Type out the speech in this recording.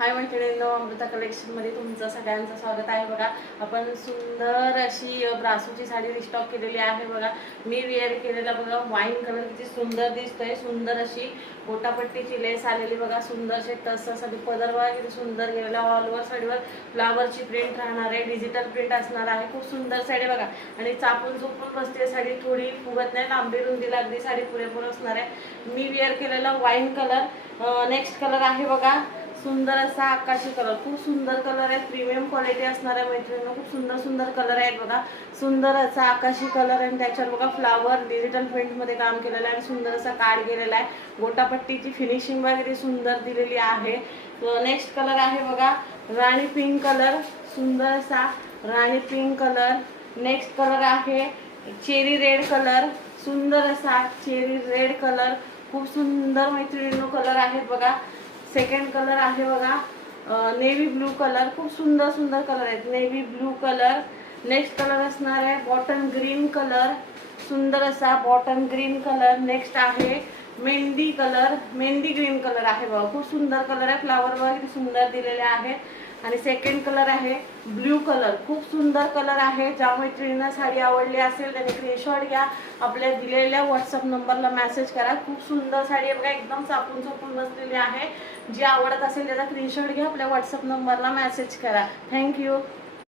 हाय मैत्रिणींनो, अमृता कलेक्शनमध्ये तुमचं सगळ्यांचं स्वागत आहे। बघा, आपण सुंदर अशी ब्रासोची साडी रिस्टॉक केलेली आहे। बघा, मी वेअर केलेला बघा, वाईन कलर किती सुंदर दिसतोय। सुंदर अशी गोटापट्टीची लेस आलेली बघा, सुंदरशे तसं पदर बघा किती सुंदर गेलेला। ऑल ओव्हर साडीवर फ्लावरची प्रिंट राहणार आहे, डिजिटल प्रिंट असणार आहे। खूप सुंदर साडी बघा, आणि चापून चुपून बसते साडी, थोडी फुगत नाही, लांबी रुंदीला अगदी साडी पुरेपूर असणार आहे। मी वेअर केलेला वाईन कलर। नेक्स्ट कलर आहे बघा सुंदर असा आकाशी कलर, खूप सुंदर कलर आहे, प्रीमियम क्वालिटी असणार आहे मैत्रिणींनो। खूप सुंदर सुंदर कलर आहेत बघा, सुंदर असा आकाशी कलर आहे, त्याच्यावर बघा फ्लावर डिजिटल प्रिंट मध्ये काम केलेलं आहे, सुंदर असा कार्ड गेलेला आहे। गोटापट्टीची फिनिशिंग वगैरे सुंदर दिलेली आहे। नेक्स्ट कलर आहे बघा राणी पिंक कलर, सुंदर असा राणी पिंक कलर। नेक्स्ट कलर आहे चेरी रेड कलर, सुंदर असा चेरी रेड कलर, खूप सुंदर मैत्रिणींनो कलर आहेत बघा। सेकंड कलर आहे बघा नेव्ही ब्लू कलर, खूप सुंदर सुंदर कलर आहेत, navy blue colour. Next colour असणार आहे बॉटन ग्रीन कलर, सुंदर असा बॉटन ग्रीन कलर। नेक्स्ट आहे mehndi colour, mehndi green colour आहे बघा, खूप सुंदर कलर आहे, फ्लावर वगैरे सुंदर दिलेले आहेत। आणि सेकंड कलर आहे ब्लू कलर, खूप सुंदर कलर आहे। ज्या मैत्रिणींना साडी आवडली असेल त्याने स्क्रीनशॉट घ्या, आपल्या दिलेल्या व्हॉट्सअप नंबरला मेसेज करा। खूप सुंदर साडी आहे बघा, एकदम चापून चोपून बसलेली आहे। जी आवडत असेल त्याचा स्क्रीनशॉट घ्या, आपल्या व्हॉट्सअप नंबरला मेसेज करा। थँक्यू।